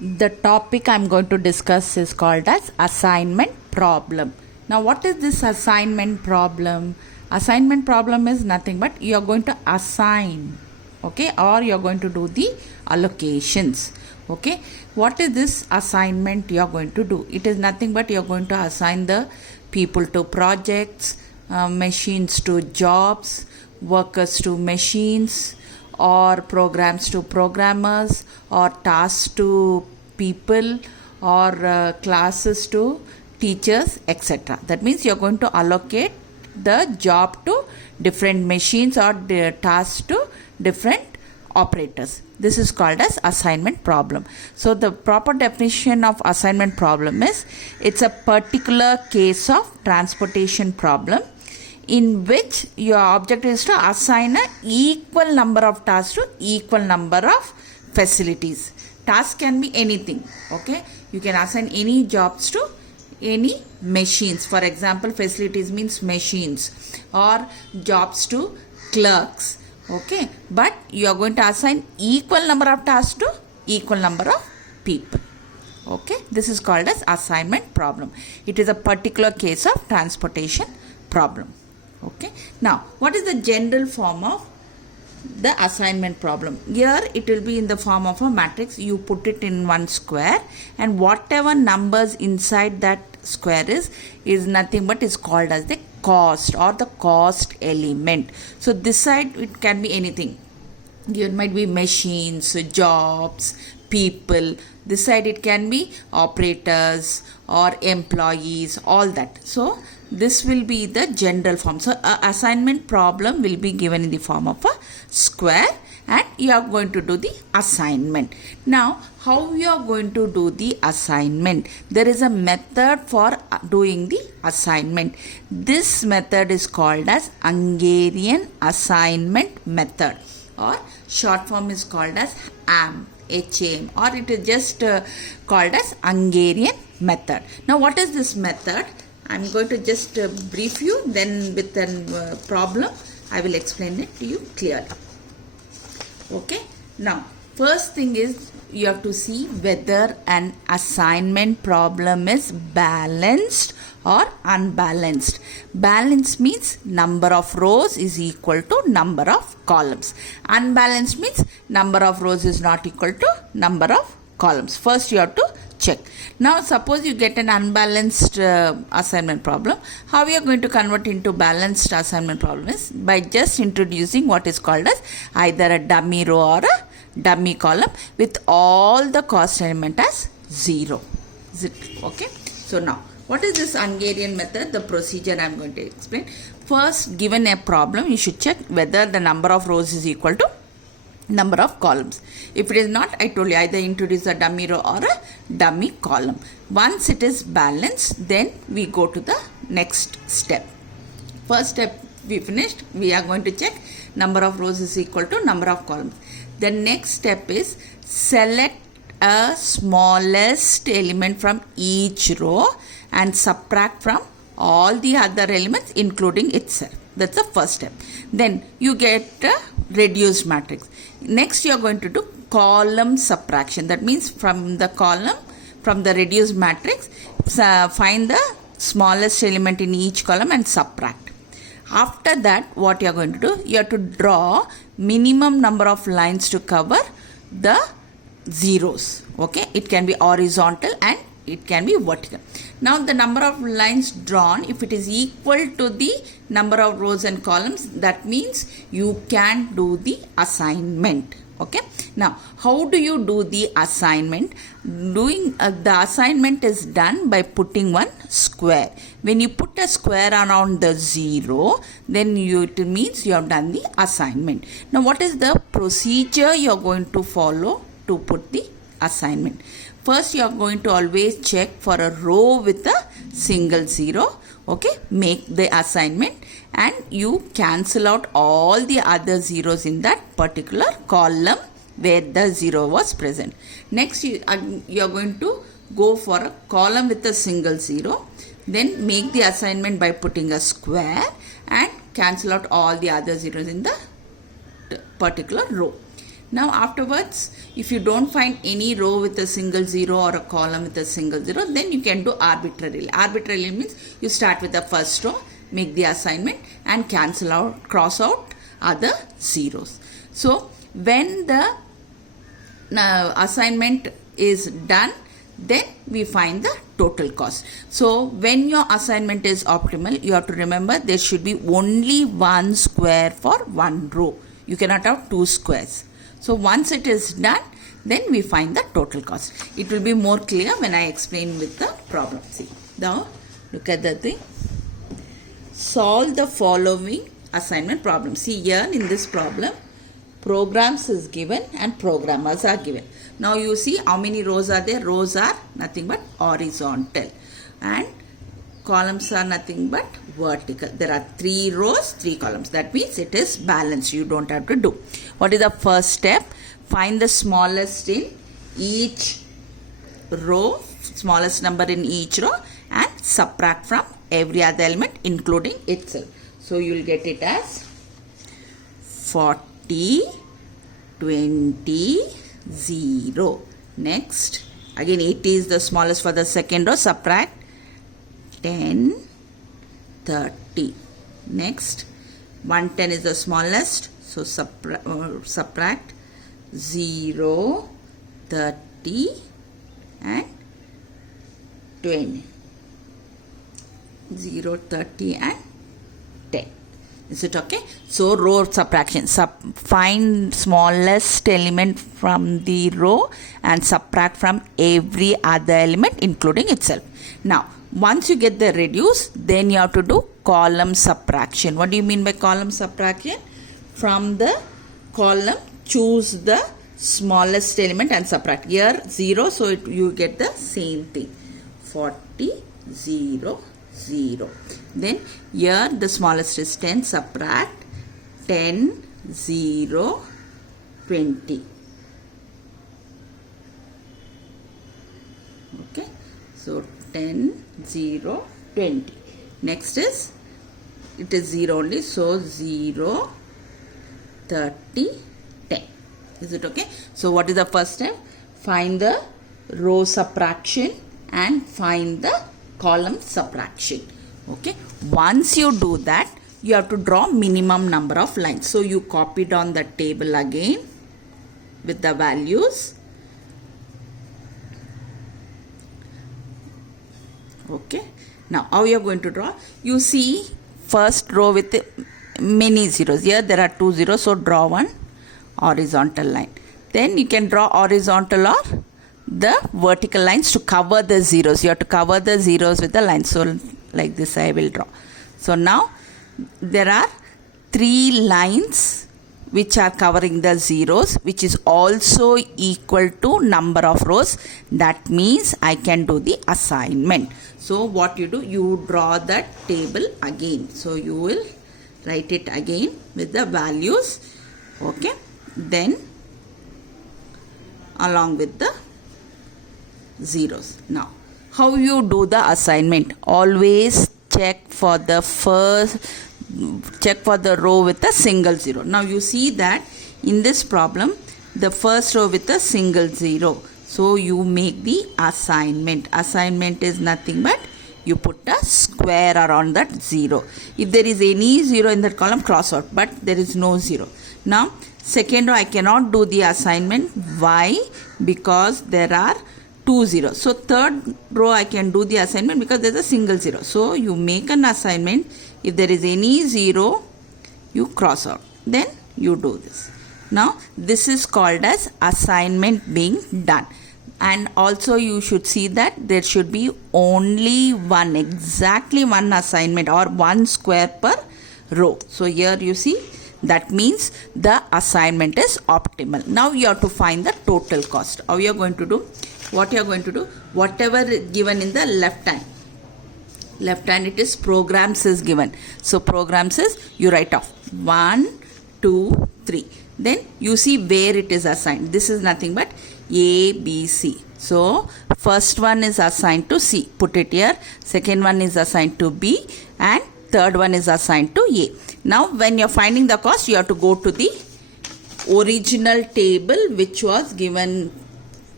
The topic I'm going to discuss is called as assignment problem. Now, what is this assignment problem? Assignment problem is nothing but you are going to assign, okay, or you are going to do the allocations, okay. What is this assignment you are going to do? It is nothing but you are going to assign the people to projects, machines to jobs, workers to machines, or programs to programmers, or tasks to people, or classes to teachers, etc. That means you are going to allocate the job to different machines or the tasks to different operators. This is called as assignment problem. So the proper definition of assignment problem is it's a particular case of transportation problem in which your objective is to assign an equal number of tasks to equal number of facilities. Task can be anything, okay. You can assign any jobs to any machines. For example, facilities means machines, or jobs to clerks, okay. But you are going to assign equal number of tasks to equal number of people, okay. This is called as assignment problem. It is a particular case of transportation problem, okay. Now, what is the general form of the assignment problem? Here it will be in the form of a matrix. You put it in one square, and whatever numbers inside that square is nothing but is called as the cost or the cost element. So this side it can be anything. It might be machines, jobs, people. This side it can be operators or employees, all that. So this will be the general form. So assignment problem will be given in the form of a square, and you are going to do the assignment. Now, how you are going to do the assignment? There is a method for doing the assignment. This method is called as Hungarian assignment method, or short form is called as HAM, HAM, or it is just called as Hungarian method. Now, what is this method? I am going to just brief you, then with a problem I will explain it to you clearly. Okay. Now, first thing is you have to see whether an assignment problem is balanced or unbalanced. Balanced means number of rows is equal to number of columns. Unbalanced means number of rows is not equal to number of columns. First you have to check. Now suppose you get an unbalanced assignment problem. How we are going to convert into balanced assignment problem is by just introducing what is called as either a dummy row or a dummy column with all the cost element as 0. Is it okay? So now, what is this Hungarian method? The procedure I am going to explain. First, given a problem, you should check whether the number of rows is equal to number of columns. If it is not, I told you, either introduce a dummy row or a dummy column. Once it is balanced, then we go to the next step. First step we finished. We are going to check number of rows is equal to number of columns. The next step is select a smallest element from each row and subtract from all the other elements including itself. That's the first step. Then you get a reduced matrix. Next you are going to do column subtraction. That means from the column, from the reduced matrix, find the smallest element in each column and subtract. After that, what you are going to do? You have to draw minimum number of lines to cover the zeros. Okay, it can be horizontal and it can be vertical. Now the number of lines drawn, if it is equal to the number of rows and columns, that means you can do the assignment. Okay. Now, how do you do the assignment? Doing the assignment is done by putting one square. When you put a square around the 0, then it means you have done the assignment. Now, what is the procedure you are going to follow to put the assignment? First, you are going to always check for a row with a single 0. Okay, make the assignment and you cancel out all the other zeros in that particular column where the 0 was present. Next, you are going to go for a column with a single 0. Then make the assignment by putting a square and cancel out all the other zeros in the particular row. Now afterwards, if you don't find any row with a single zero or a column with a single zero, then you can do arbitrarily. Arbitrarily means you start with the first row, make the assignment and cancel out, cross out other zeros. So when the assignment is done, then we find the total cost. So when your assignment is optimal, you have to remember there should be only one square for one row. You cannot have two squares. So once it is done, then we find the total cost. It will be more clear when I explain with the problem. See, now look at the thing. Solve the following assignment problem. See here in this problem, programs is given and programmers are given. Now you see how many rows are there. Rows are nothing but horizontal and columns are nothing but vertical. There are 3 rows, 3 columns. That means it is balanced. You don't have to do. What is the first step? Find the smallest in each row, smallest number in each row, and subtract from every other element including itself. So you will get it as 40, 20, 0. Next, again 80 is the smallest for the second row. Subtract 10, 30. Next, 110 is the smallest. So subtract 0, 30 and 20. 0, 30 and 10. Is it okay? So row subtraction. Find smallest element from the row and subtract from every other element including itself. Now once you get the reduce, then you have to do column subtraction. What do you mean by column subtraction? From the column, choose the smallest element and subtract. Here 0, so you get the same thing. 40, 0, 0. Then here the smallest is 10. Subtract 10, 0, 20. Okay. So 10, 0, 20. Next is, it is 0 only. So 0, 30, 10. Is it okay? So what is the first step? Find the row subtraction and find the column subtraction. Okay. Once you do that, you have to draw minimum number of lines. So you copy it on the table again with the values. Okay. Now how you are going to draw? You see first row with many zeros. Here there are 2 zeros, so draw one horizontal line. Then you can draw horizontal or the vertical lines to cover the zeros. You have to cover the zeros with the lines. So like this I will draw. So now there are 3 lines which are covering the zeros, which is also equal to number of rows. That means I can do the assignment. So what you do, you draw that table again. So you will write it again with the values. Okay. Then along with the zeros. Now how you do the assignment? Always check for the row with a single zero. Now you see that in this problem, the first row with a single zero. So you make the assignment. Assignment is nothing but you put a square around that zero. If there is any zero in that column, cross out, but there is no zero. Now second row I cannot do the assignment. Why? Because there are 2 zeros. So third row I can do the assignment because there is a single zero. So you make an assignment. If there is any zero, you cross out. Then you do this. Now this is called as assignment being done. And also you should see that there should be only one, exactly one assignment or one square per row. So here you see, that means the assignment is optimal. Now you have to find the total cost. How you are going to do? What you are going to do? Whatever given in the left hand. Left hand it is programs is given. So programs is, you write off 1, 2, 3. Then you see where it is assigned. This is nothing but A, B, C. So first one is assigned to C. Put it here. Second one is assigned to B. And third one is assigned to A. Now when you are finding the cost, you have to go to the original table which was given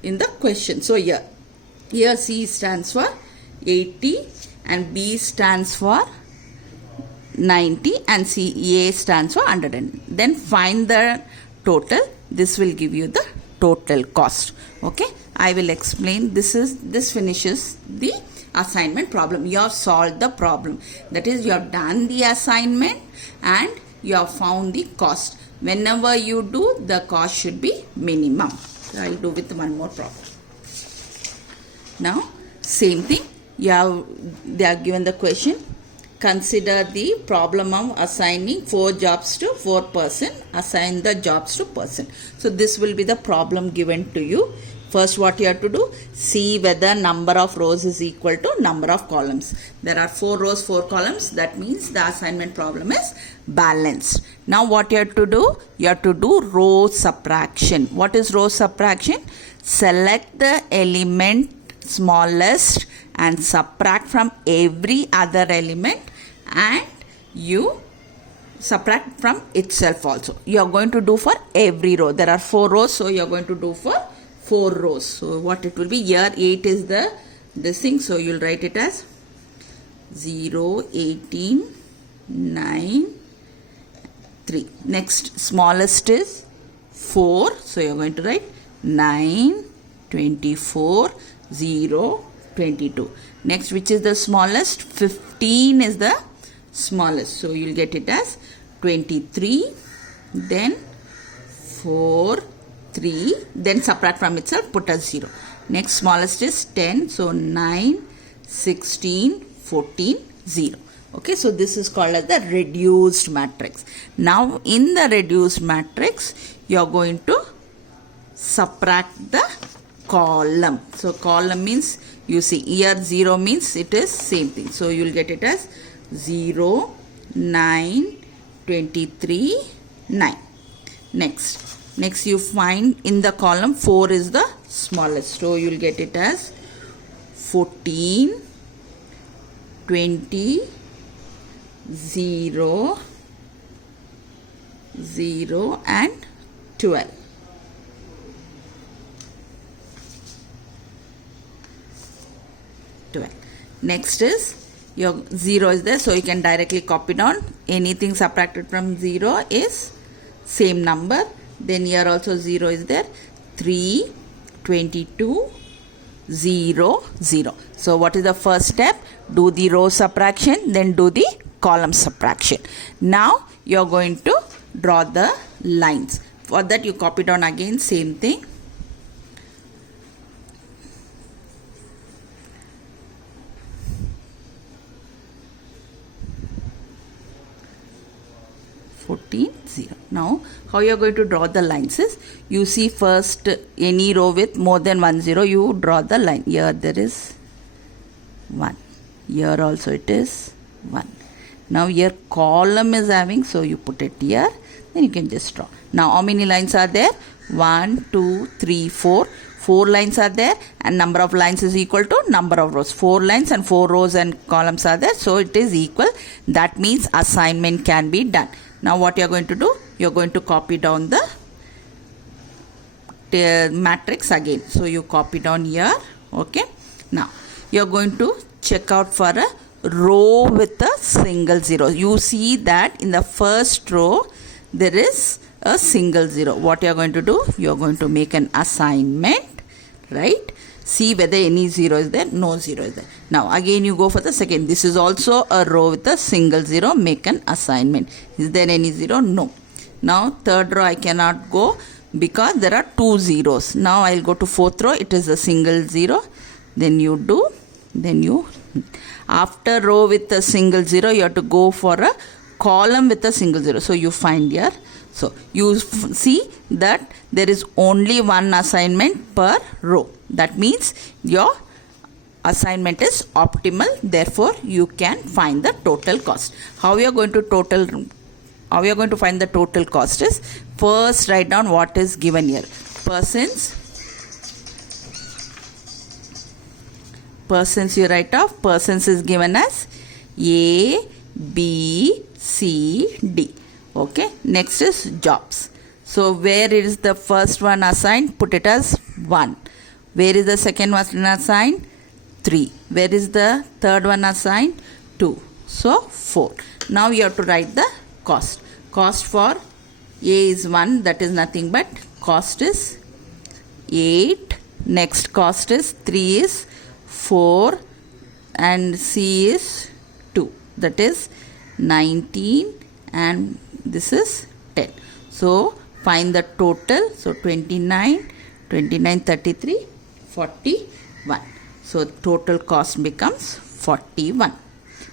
in the question. So here C stands for 80 and B stands for 90 and A stands for 100. Then find the total. This will give you the total cost. Okay, I will explain. This finishes the assignment problem. You have solved the problem. That is, you have done the assignment and you have found the cost. Whenever you do, the cost should be minimum. I will do with one more problem. Now, same thing. They are given the question. Consider the problem of assigning 4 jobs to 4 person. Assign the jobs to person. So this will be the problem given to you. First, what you have to do, see whether number of rows is equal to number of columns. There are 4 rows, 4 columns. That means the assignment problem is balanced. Now what you have to do? You have to do row subtraction. What is row subtraction? Select the element smallest and subtract from every other element, and you subtract from itself also. You are going to do for every row. There are 4 rows, so you are going to do for 4 rows. So what it will be, here 8 is this thing, so you will write it as 0, 18, 9, 3. Next, smallest is 4, so you are going to write 9, 24, 0, 22. Next, which is the smallest? 15 is the smallest, so you will get it as 23, then 4, 3, then subtract from itself, put as 0. Next, smallest is 10, so 9, 16, 14, 0. Okay, so this is called as the reduced matrix. Now, in the reduced matrix, you are going to subtract the column. So column means, you see here 0 means it is same thing. So you will get it as 0, 9, 23, 9. Next you find in the column 4 is the smallest. So you will get it as 14, 20, 0, 0 and 12. Next is your 0 is there, so you can directly copy down. Anything subtracted from 0 is same number. Then here also 0 is there. 3, 22, 0, 0. So what is the first step? Do the row subtraction, then do the column subtraction. Now you are going to draw the lines. For that you copy down again same thing. 14, 0. Now, how you are going to draw the lines is, you see first any row with more than 1 0, you draw the line. Here there is 1. Here also it is 1. Now here column is having, so you put it here, then you can just draw. Now how many lines are there? 1, 2, 3, 4. 4 lines are there, and number of lines is equal to number of rows. 4 lines and 4 rows and columns are there, so it is equal. That means assignment can be done. Now what you are going to do? You are going to copy down the matrix again. So you copy down here. Okay. Now you are going to check out for a row with a single 0. You see that in the first row there is a single 0. What you are going to do? You are going to make an assignment, right? See whether any 0 is there. No 0 is there. Now again you go for the second. This is also a row with a single 0. Make an assignment. Is there any 0? No. Now third row I cannot go because there are 2 zeros. Now I will go to fourth row. It is a single 0. Then you do. Then you, after row with a single 0, you have to go for a column with a single 0. So you find here. So you see that there is only one assignment per row. That means your assignment is optimal. Therefore, you can find the total cost. How we are going to find the total cost is, first write down what is given here. Persons you write off. Persons is given as A, B, C, D. Okay. Next is jobs. So where is the first one assigned? Put it as 1. Where is the second one assigned? 3. Where is the third one assigned? 2. So 4. Now you have to write the cost. Cost for A is 1, that is nothing but cost is 8. Next cost is 3 is 4 and C is 2, that is 19 and this is 10. So find the total. So 29, 33, 41. So total cost becomes 41.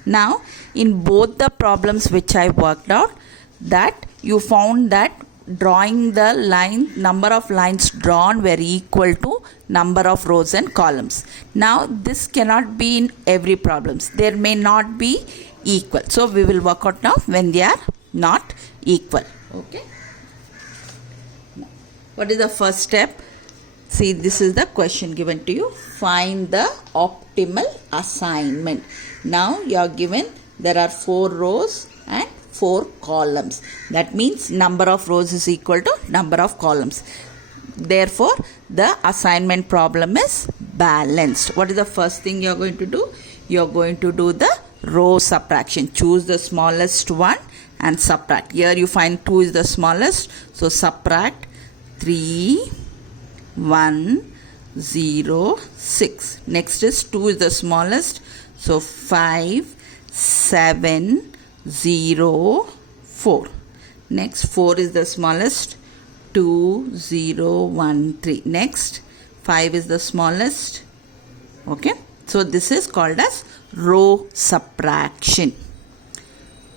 Now in both the problems which I worked out, that you found that drawing the line, number of lines drawn were equal to number of rows and columns. Now this cannot be in every problems. There may not be equal. So we will work out now when they are not equal. Okay. Now, what is the first step? See, this is the question given to you. Find the optimal assignment. Now you are given there are 4 rows and 4 columns. That means number of rows is equal to number of columns. Therefore, the assignment problem is balanced. What is the first thing you are going to do? You are going to do the row subtraction. Choose the smallest one and subtract. Here you find 2 is the smallest. So subtract 3, 1, 0, 6. Next is 2 is the smallest. So 5, 7, 0, 4. Next 4 is the smallest. 2, 0, 1, 3. Next 5 is the smallest. Okay. So this is called as row subtraction.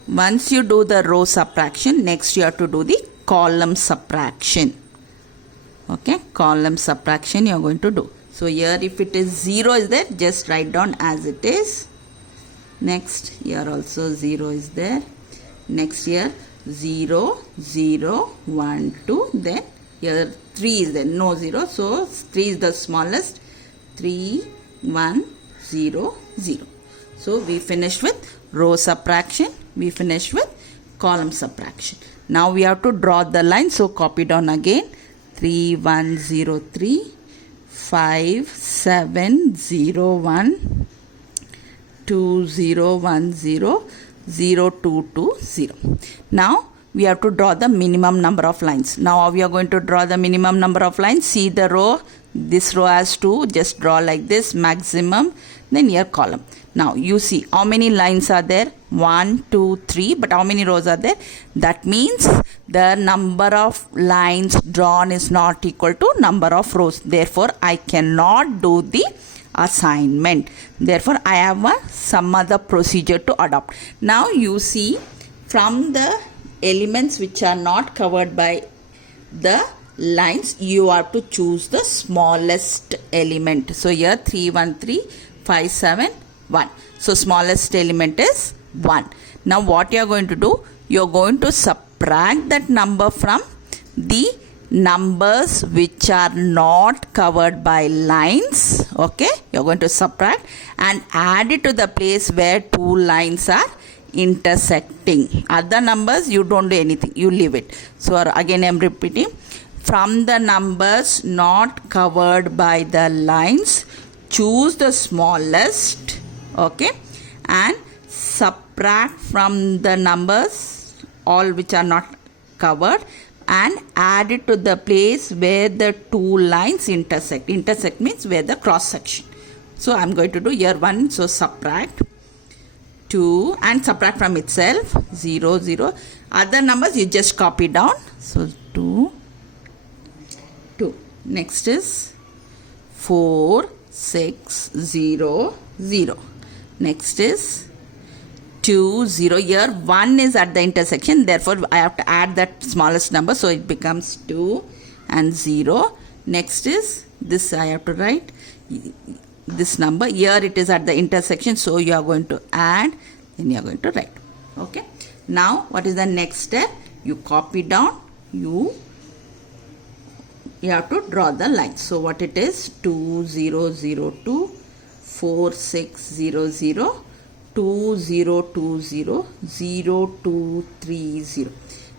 Once you do the row subtraction, next you have to do the column subtraction. Okay. Column subtraction you are going to do. So here if it is 0 is there, just write down as it is. Next here also 0 is there. Next here 0, 0, 1, 2. Then here 3 is there. No 0. So 3 is the smallest. 3, 1, 0, 0. So we finish with row subtraction. We finish with column subtraction. Now we have to draw the line. So copy down again. 3, 1, 0, 3. 5, 7, 0, 1. 2, 0, 1, 0, 0, 2, 2, 0. Now we have to draw the minimum number of lines. Now how we are going to draw the minimum number of lines? See the row. This row has 2. Just draw like this, maximum. Then here column. Now you see how many lines are there? 1, 2, 3. But how many rows are there? That means the number of lines drawn is not equal to number of rows. Therefore I cannot do the assignment. Therefore I have some other procedure to adopt. Now you see, from the elements which are not covered by the lines, you have to choose the smallest element. So here 3, 1, 3, 5, 7, 1. So smallest element is 1. Now what you are going to do? You are going to subtract that number from the numbers which are not covered by lines. Okay, you're going to subtract and add it to the place where 2 lines are intersecting. Other numbers you don't do anything, you leave it. So again I'm repeating, from the numbers not covered by the lines, choose the smallest. Okay, and subtract from the numbers all which are not covered and add it to the place where the 2 lines intersect. Intersect means where the cross section. So I'm going to do here 1. So subtract 2 and subtract from itself 0, 0. Other numbers you just copy down. So 2, 2. Next is 4, 6, 0, 0. Next is 2, 0. Here 1 is at the intersection. Therefore I have to add that smallest number. So it becomes 2 and 0. Next is this, I have to write this number. Here it is at the intersection. So you are going to add, then you are going to write. Okay. Now what is the next step? You copy down. You have to draw the line. So what it is? 2, 0, 0, 2, 4, 6, 0, 0. 2, 0, 2, 0, 0, 2, 3, 0.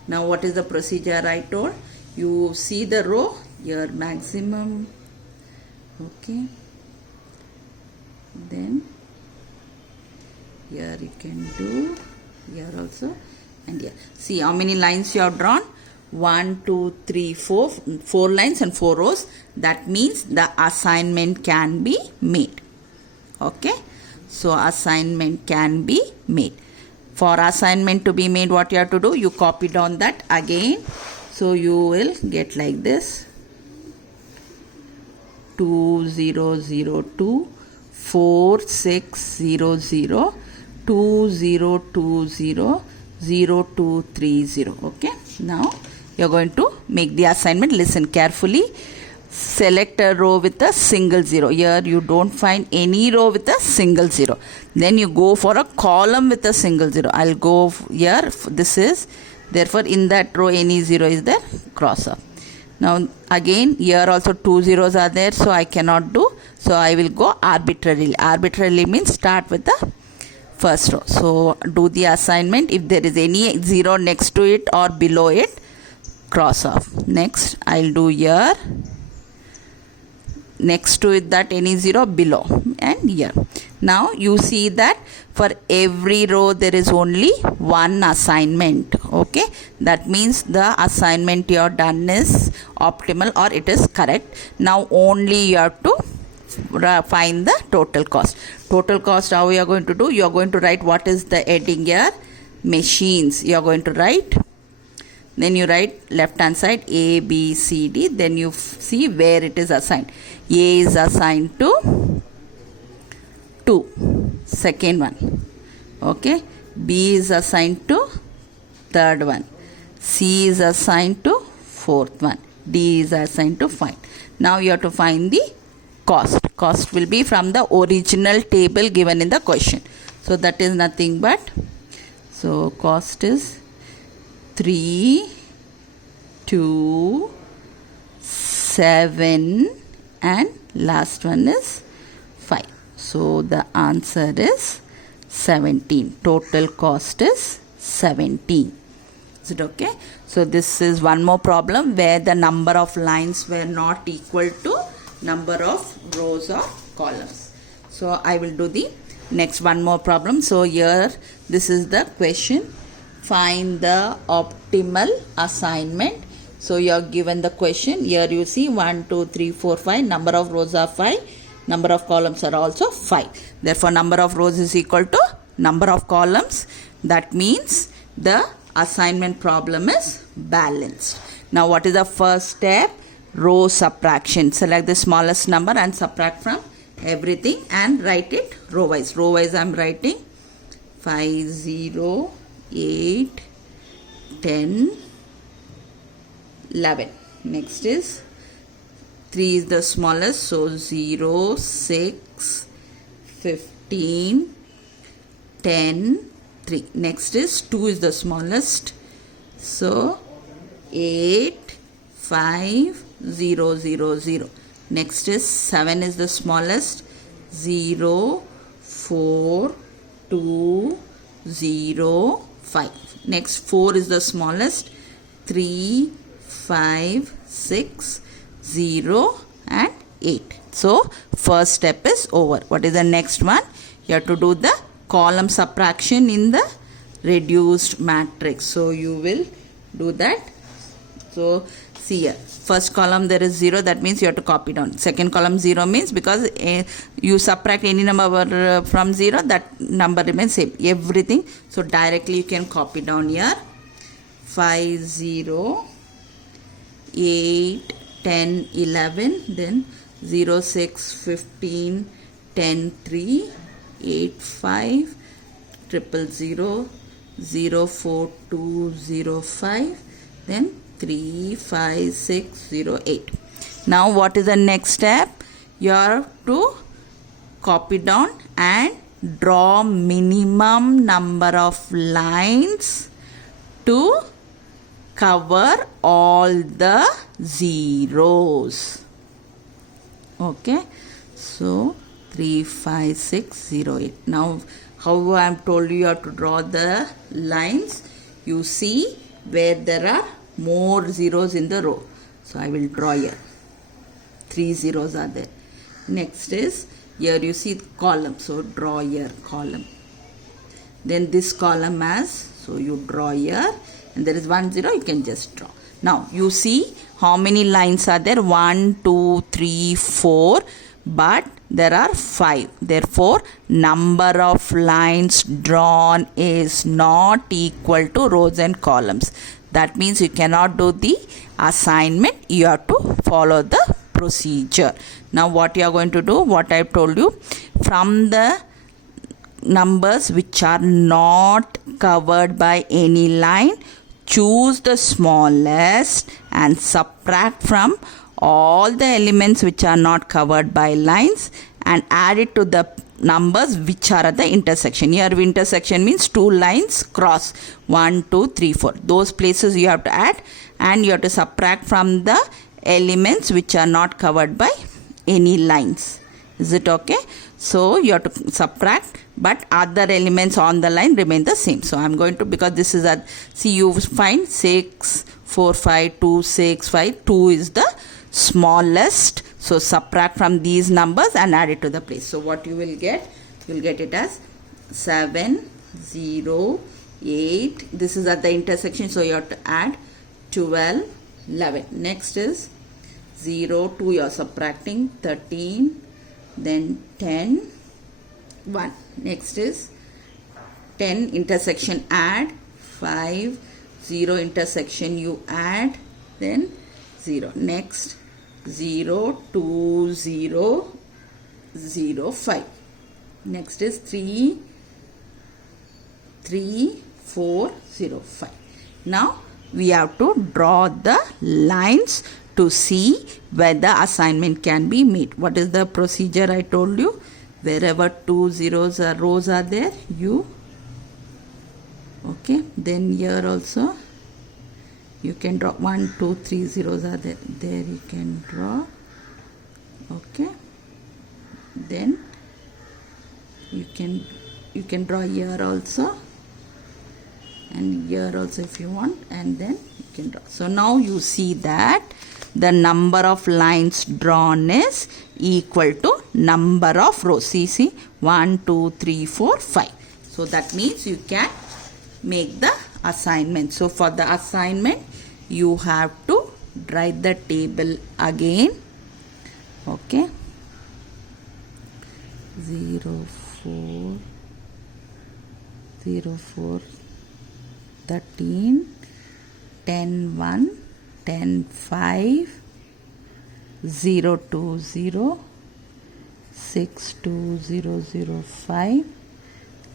Now what is the procedure I told? You see the row, here maximum, okay, then here you can do, here also, and here. See how many lines you have drawn. 1, 2, 3, 4, 4 lines and 4 rows. That means the assignment can be made. Okay, so assignment can be made. For assignment to be made, what you have to do, you copy down that again. So you will get like this: 2 0 0 2 4 6 0 0 2 0 2 0 0 2 3 0. Okay, now you are going to make the assignment. Listen carefully. Select a row with a single zero. Here you don't find any row with a single zero. Then you go for a column with a single zero. I'll go here. This is, therefore in that row any zero is there, cross off. Now again here also 2 zeros are there, so I cannot do. So I will go arbitrarily. Arbitrarily means start with the first row. So do the assignment. If there is any zero next to it or below it, cross off. Next I'll do here, next to it that any zero, below, and here. Now you see that for every row there is only one assignment. Okay, that means the assignment you have done is optimal or it is correct. Now only you have to find the total cost. Total cost, how you are going to do? You are going to write what is the heading here, machines. You are going to write, then you write left hand side A, B, C, D. Then you see where it is assigned. A is assigned to 2, second one. Okay. B is assigned to third one. C is assigned to fourth one. D is assigned to 5. Now you have to find the cost. Cost will be from the original table given in the question. So that is nothing but, so cost is 3, 2, 7, and last one is 5. So the answer is 17. Total cost is 17. Is it okay? So this is one more problem where the number of lines were not equal to number of rows or columns. So I will do the next one more problem. So here this is the question. Find the optimal assignment. So you are given the question. Here you see 1, 2, 3, 4, 5. Number of rows are 5. Number of columns are also 5. Therefore, number of rows is equal to number of columns. That means the assignment problem is balanced. Now, what is the first step? Row subtraction. Select the smallest number and subtract from everything and write it row wise. Row wise I am writing 5, 0, 8, 10, 11. Next is 3 is the smallest, so 0, 6, 15, 10, 3. Next is 2 is the smallest, so 8, 5, 0, 0, 0. Next is 7 is the smallest, 0, 4, 2, 0, 5. Next 4 is the smallest, 3, 5, 6, 0 and 8. So first step is over. What is the next one? You have to do the column subtraction in the reduced matrix. So you will do that. So see here, first column there is 0, that means you have to copy down. Second column 0 means because you subtract any number from 0, that number remains same, everything. So directly you can copy down here 5, 0, 8, 10, 11, then 0, 6, 15, 10, 3, 8, 5, 0, 0, 0, 4, 2, 0, 5, then 3, 5, 6, 0, 8. Now what is the next step? You have to copy down and draw minimum number of lines to cover all the zeros. Okay, so 3, 5, 6, 0, 8. Now how I am told you have to draw the lines. You see where there are more zeros in the row. So I will draw here. 3 zeros are there. Next is, here you see column. So draw here column. Then this column has, so you draw here. And there is 1 0, you can just draw. Now you see how many lines are there? 1, 2, 3, 4. But there are 5. Therefore, number of lines drawn is not equal to rows and columns. That means you cannot do the assignment. You have to follow the procedure. Now what you are going to do, what I have told you, from the numbers which are not covered by any line, choose the smallest and subtract from all the elements which are not covered by lines and add it to the numbers which are at the intersection. Here intersection means 2 lines cross, 1, 2, 3, 4. Those places you have to add, and you have to subtract from the elements which are not covered by any lines. Is it okay? So you have to subtract, but other elements on the line remain the same. So I am going to, because this is a, see, you find 6, 4, 5, 2, 6, 5. 2 is the smallest. So subtract from these numbers and add it to the place. So what you will get? You will get it as 7, 0, 8. This is at the intersection, so you have to add 12, 11. Next is 0, 2, you are subtracting, 13, then 10, 1. Next is 10 intersection, add 5, 0 intersection you add, then 0. Next 0, 2, 0, 0, 5. Next is 3, 3, 4, 0, 5. Now we have to draw the lines to see whether assignment can be made. What is the procedure I told you? Wherever 2 zeros or rows are there, you, okay, then here also you can draw 1, 2, 3 zeros are there. There you can draw. Okay. Then you can draw here also, and here also if you want, and then you can draw. So now you see that the number of lines drawn is equal to number of rows. See, 1, 2, 3, 4, 5. So that means you can make the assignment. So for the assignment, you have to write the table again. Okay. 0, 4, 0, 4, 13, 10, 1, 10, 5, 0, 2, 0, 6, 2, 0, 0, 5,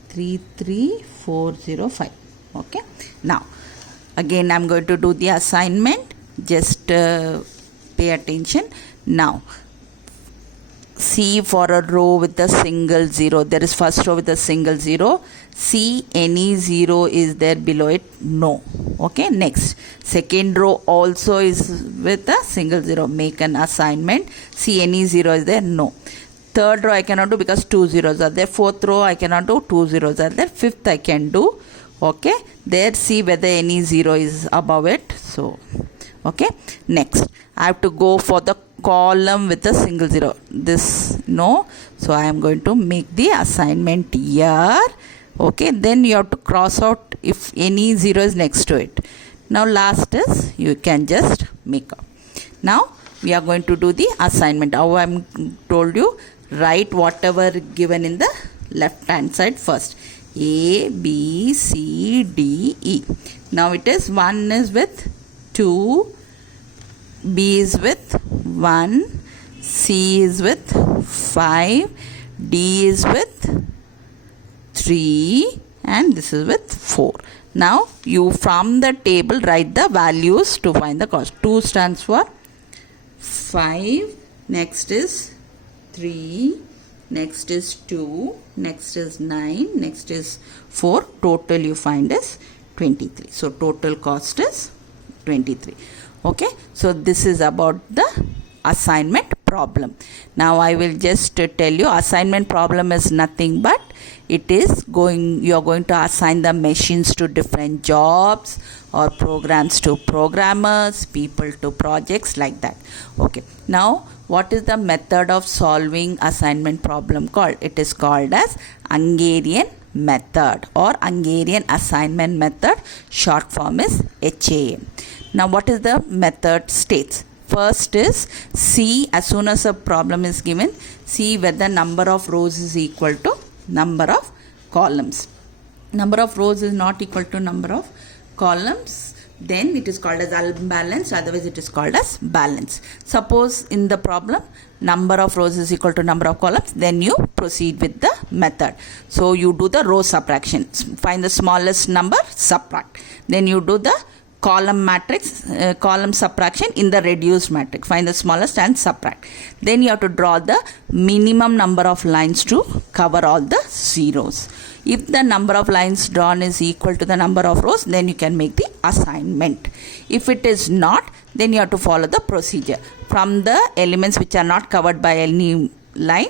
3, 3, 4, 0, 5. Okay. Now, again I am going to do the assignment. Just pay attention. Now, see for a row with a single 0. There is first row with a single 0. See any 0 is there below it? No. Okay. Next, second row also is with a single 0. Make an assignment. See any 0 is there? No. Third row I cannot do because 2 zeros are there. Fourth row I cannot do, 2 zeros are there. Fifth I can do. Okay. There see whether any 0 is above it. So, okay. Next, I have to go for the column with a single 0. This no. So I am going to make the assignment here. Okay. Then you have to cross out if any 0 is next to it. Now last is you can just make up. Now we are going to do the assignment. How I am told you, write whatever given in the left hand side first. A, B, C, D, E. Now it is 1 is with 2, B is with 1, C is with 5, D is with 3, and this is with 4. Now you from the table write the values to find the cost. 2 stands for 5, next is 3, next is 2, next is 9, next is 4. Total you find is 23. So total cost is 23. Okay. So this is about the assignment problem. Now I will just tell you, assignment problem is nothing but you're going to assign the machines to different jobs or programs to programmers, people to projects, like that. Okay, now what is the method of solving assignment problem called? It is called as Hungarian method or Hungarian assignment method. Short form is HAM. Now what is the method states? First is see, as soon as a problem is given, see whether number of rows is equal to number of columns. Number of rows is not equal to number of columns, then it is called as unbalanced, otherwise it is called as balanced. Suppose in the problem number of rows is equal to number of columns, then you proceed with the method. So you do the row subtraction, find the smallest number, subtract. Then you do the column subtraction in the reduced matrix, find the smallest and subtract. Then you have to draw the minimum number of lines to cover all the zeros. If the number of lines drawn is equal to the number of rows, then you can make the assignment. If it is not, then you have to follow the procedure. From the elements which are not covered by any line,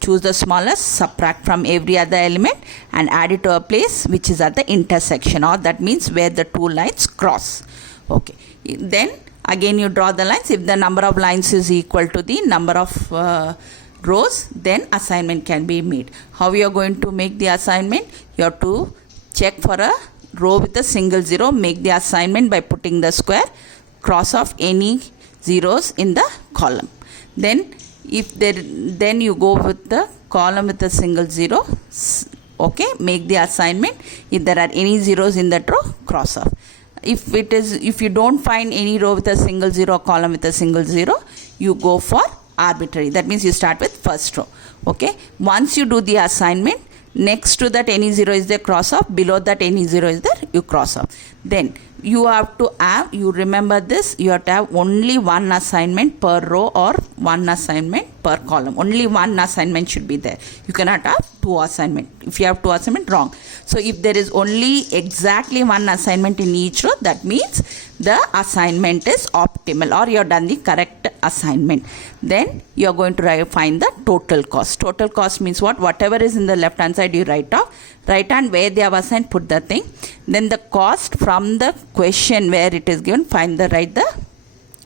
choose the smallest, subtract from every other element and add it to a place which is at the intersection, or that means where the two lines cross. Okay, then again you draw the lines. If the number of lines is equal to the number of rows, then assignment can be made. How you are going to make the assignment? You have to check for a row with a single zero, make the assignment by putting the square, cross off any zeros in the column. Then then you go with the column with a single zero. Okay, make the assignment. If there are any zeros in that row, cross off. If you don't find any row with a single zero, column with a single zero, you go for arbitrary. That means you start with first row. Okay, once you do the assignment, next to that any zero is there, cross off. Below that any zero is there, you cross off. Then you have to have, you remember this, you have to have only one assignment per row or one assignment per column. Only one assignment should be there. You cannot have two assignment. If you have two assignment, wrong. So if there is only exactly one assignment in each row, that means the assignment is optimal, or you have done the correct assignment. Then you are going to find the total cost. Total cost means what? Whatever is in the left hand side you write off. Right hand where they have assigned, put the thing. Then the cost from the question where it is given, write the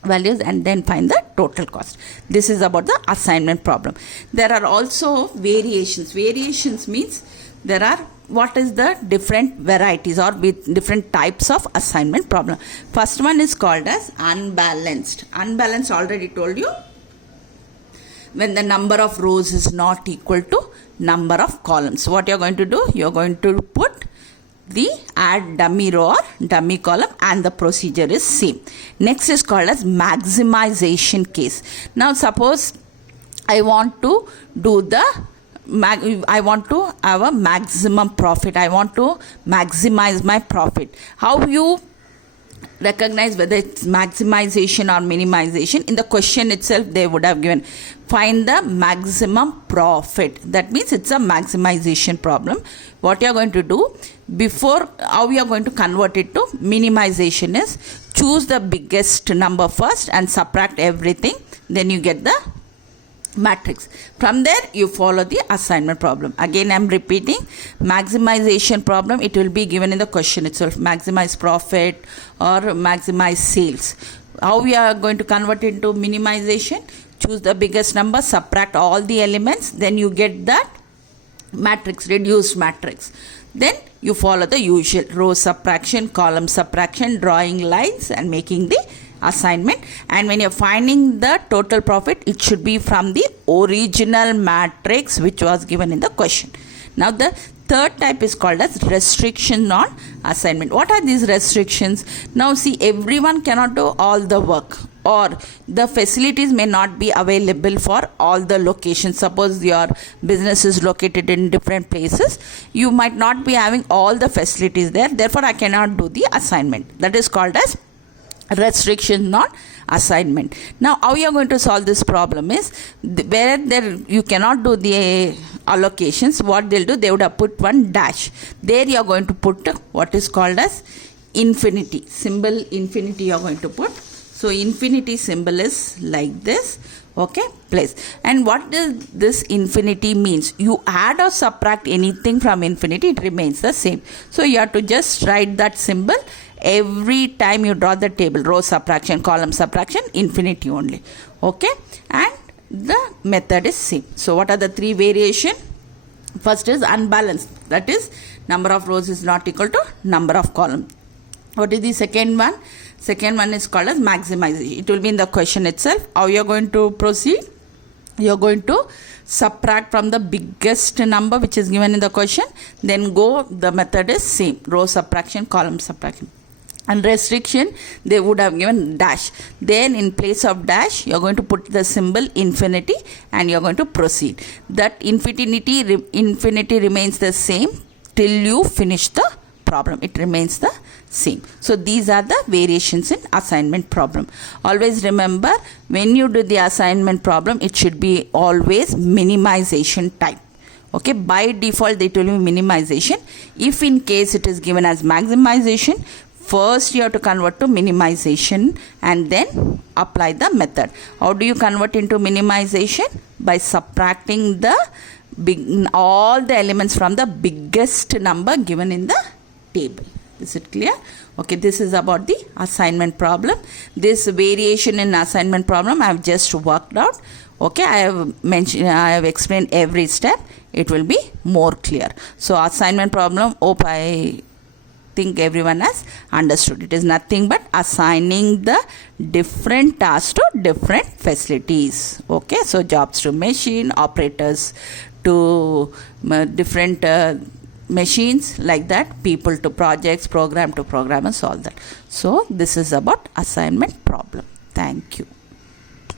values and then find the total cost. This is about the assignment problem. There are also variations. Variations means there are what is the different varieties or with different types of assignment problem. First one is called as unbalanced. Unbalanced, already told you, when the number of rows is not equal to number of columns. What you are going to do? You are going to put the add dummy row or dummy column, and the procedure is same. Next is called as maximization case. Now suppose I want to do I want to have a maximum profit. I want to maximize my profit. How you recognize whether it's maximization or minimization? In the question itself they would have given, find the maximum profit. That means it's a maximization problem. What you are going to do, before how you are going to convert it to minimization is, choose the biggest number first and subtract everything, then you get the matrix. From there you follow the assignment problem. Again I am repeating, maximization problem, it will be given in the question itself, maximize profit or maximize sales. How we are going to convert it into minimization? Choose the biggest number, subtract all the elements, then you get that matrix, reduced matrix. Then you follow the usual row subtraction, column subtraction, drawing lines and making the assignment. And when you're finding the total profit, it should be from the original matrix which was given in the question. Now the third type is called as restriction on assignment. What are these restrictions? Now see, everyone cannot do all the work, or the facilities may not be available for all the locations. Suppose your business is located in different places, you might not be having all the facilities there, therefore I cannot do the assignment. That is called as restriction on assignment. Now how you are going to solve this problem is, where there you cannot do the allocations, what they'll do, they would have put one dash. There you are going to put what is called as infinity symbol. Infinity you are going to put. So infinity symbol is like this. Okay, place. And what does this infinity means? You add or subtract anything from infinity, it remains the same. So you have to just write that symbol every time you draw the table. Row subtraction, column subtraction, infinity only. Okay, and the method is same. So what are the three variation? First is unbalanced, that is number of rows is not equal to number of columns. What is the second one? Second one is called as maximization. It will be in the question itself. How you are going to proceed? You are going to subtract from the biggest number which is given in the question. Then go, the method is same. Row subtraction, column subtraction. And restriction, they would have given dash. Then in place of dash, you are going to put the symbol infinity and you are going to proceed. That infinity remains the same till you finish the problem. It remains the same. So these are the variations in assignment problem. Always remember, when you do the assignment problem, it should be always minimization type. Okay, by default it will be minimization. If in case it is given as maximization, first you have to convert to minimization and then apply the method. How do you convert into minimization? By subtracting all the elements from the biggest number given in the table. Is it clear? Okay, this is about the assignment problem. This variation in assignment problem I have just worked out. Okay, I have explained every step. It will be more clear. So assignment problem, hope I think everyone has understood. It is nothing but assigning the different tasks to different facilities. Okay, so jobs to machine, operators to different machines, like that, people to projects, program to programmers, all that. So this is about assignment problem. Thank you.